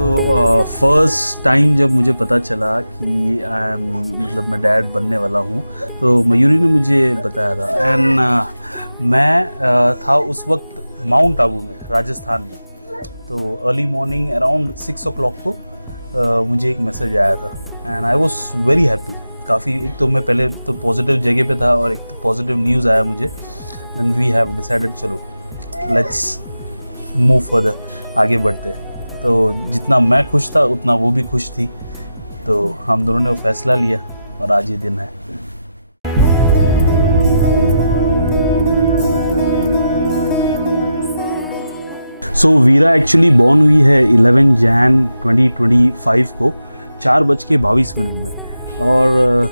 So first time जब मुझे पता चला कि मतलब मैं डैड बनने वाला हूँ, तो मयूरी ने मुझे बताया था। एंड मैं था उस वक्त माउंट आबू में, राजस्थान में। तो अर्ली मॉर्निंग अराउंड 6 o'clock को मुझे एक मैसेज आया था and I was very happy. काफ़ी, एक तो मैं पहले तो पॉजिटिव जगह पे था और एक तो पॉजिटिव न्यूज़ आया मुझे। देन वी हैव डिसाइडेड चलो लेट्स मूव फर्दर, आगे बढ़ते। तो जितना मैं खुश था उतना वो भी खुश थी, तो हम दोनों ने वो फैसला लिया और आज ये दिन है। सो वीरा एक्चुअली बॉर्न हुई है 11 Jan 2025 को 4:22 में। और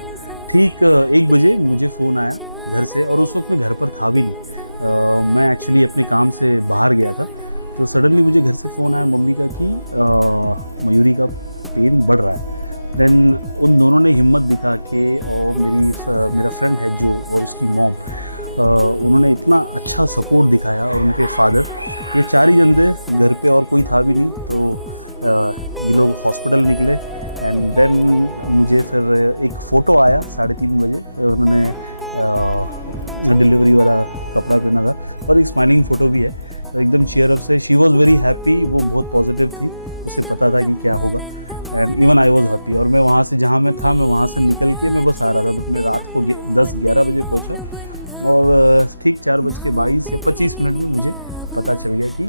ठीक 1 बजे मुझे फ़ोन आया घर से, और उस वक्त मैं घर पर था भी नहीं। मैं एक्चुअली अपने काम से बाहर गया था। तो सडनली मुझे घर से फ़ोन आया मम्मी का कि मयूरी का पेन बढ़ रहा है। देन उन दोनों ने हिम्मत दिखा के, और मेरा फ्रेंड है जो, और उसकी मॉम, उन्होंने इतना अच्छा सपोर्ट दिखाया, और उनके फादर, ये 4 ही जन थे घर पे और कोई था भी नहीं। तो ये लोग हॉस्पिटल निकले एंड देन मुझे फिर एक फ़ोटो आया 3:30 बजे। उन्होंने डिलीवरी वाला कपड़ा पहना था और एक स्माइलिंग फ़ोटो भी है, एकदम चीयर अप से। शी वॉज़ वेरी हैप्पी, वो बहुत पॉजिटिव थी, उसे पता था कि क्या होगा। And even I was happy. और मैं वहाँ से, जहाँ मैं था, मैं वहाँ से निकल के मैं बस आ रहा था, बट मैं रात को 10-11 बजे पहुँचा और ठीक 4:22 या 25 में मुझे पता चल गया कि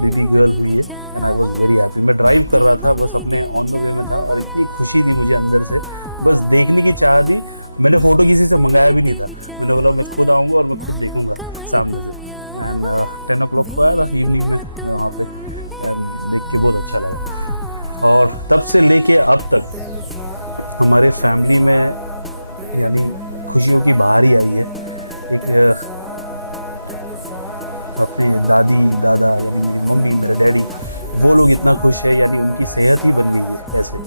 बेबी गर्ल हुई है। And I was very happy. मैं ड्राइव कर रहा था, बस अपने ऑन द वे में था, और इतनी खुशी थी मुझे अंदर से, बस देखने की चाह थी। मैंने फ़ोटो किसी से मंगाया भी नहीं था, मैंने बोला मैं खुद आऊँगा और मैं खुद देखूँगा सामने से। एंड 10 o'clock को आया था इवनिंग में मैं वहाँ पे, एंड देख के बहुत अच्छा लगा। और तब से लेके अब तक हमारे फैमिली में यानी खुशियों की बहार ही आई है। एक अपने दादी दादा यानी मेरी मम्मी, मेरे डैडी, वो लोग इतना खुश है, यानी उनकी सेहत ही बन गई है ऐसे।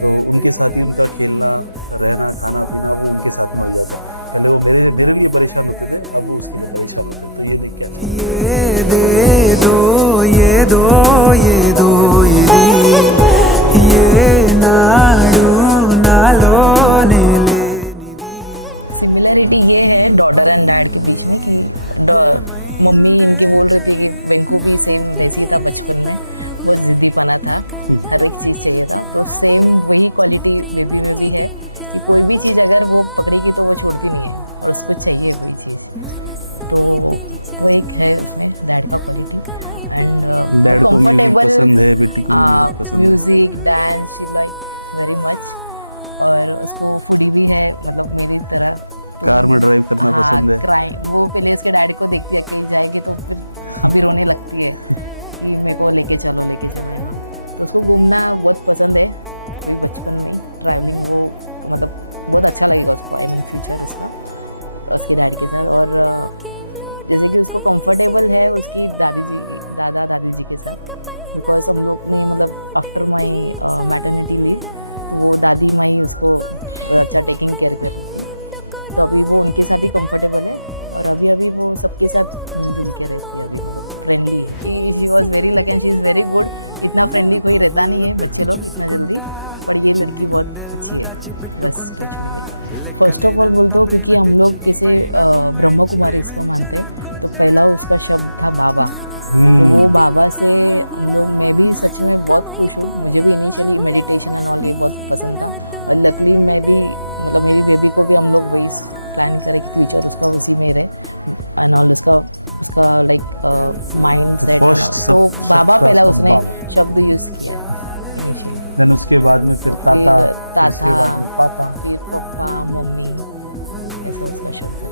तो उनके साथ ही उनका खेलना, रहना, खाना पीना वो उनके साथ में हो जाता है। पहले वो मेरे लिए परेशान होते थे, अब वो उसके लिए परेशान होते हैं। तो ये देख के अच्छा लगता है। ये दो ये दो ये दो ये नाडू नालो नेले। सिमिलरिटी ये है डॉटर एंड डैड के बीच में कि मम्मी इनकी बोल रही थी कि वेंकू भी सेम वैसे ही था बचपन में, बहुत ज़िद्दीपना था, हर एक चीज़ चाहिए था। तो सेम वही क्वालिटी बेबी में भी है कि कोई भी चीज़ अगर वो पकड़ेगी तो वो छोड़ती नहीं है और उसको चाहिए वही चीज़। तो वो एक है उसमें डैड का quality. And comfortable music, dance, she like very much. और उसको फूडी भी है, मतलब मेरी तरह। कार में ड्राइव करना पसंद है। क्राइम, वो पहले उसके डैडी को देखती है कहीं जाएगी तो फिर अभी रोने लगती है कि मेरे को लेके चलो है ना। तो उसको घूमना बहुत पसंद है, वही बचपन में ही ट्रैवलिंग, वो तो मतलब बहुत अच्छा लगेगा उसको, आई मीन फ्यूचर उसका उसके डैडी के साथ। और जैसे कि उसको कंफर्टेबल है उसकी दादा दादी जी के साथ, बिकॉज हम लोग ने मतलब आफ्टर माई मैटरनिटी लीव, तो वो दादी माई उसको अच्छा टेकिंग केयर कर रही थी। तो अभी वो उनके साथ ही कंफर्टेबल है, और अभी वो सबके साथ मिलजुल के रहती है, अभी मतलब फ्रेंडली है। She was very lucky and she is very good. इतना फ्रेंडली कोई रहता नहीं है बच्चे लोग इतना जल्दी, पर ये लड़की बहुत अच्छी है, बस टच वुड भाई। फर्स्ट ऑफ ऑल बोलते हो क्योंकि हम लोग कैसे ब्रह्म कुमारी इसको मानते हैं, तो पहला उसका शब्द था बाबा। तो वो बाबा से हम लोग, मैं भी सच में बहुत खुश हूँ। मुझे भी इनिशियली मेडिटेशन एंड ऑल ये बहुत पसंद था, और लकली मैं भी मतलब मेरी बेबी को भी हम लोग वही प्लान करें कि फ्यूचर उसका उसी में रहे एंड ऑल, उसका लाइक माइंड सेट। तो बाबा पहला उसने शब्द यूज़ किया इनिशियली। देन उसके बाद में फिर ताता, उसके बाद में पापा, फिर पापा, मम्मी, ऐसा उसका शब्द है।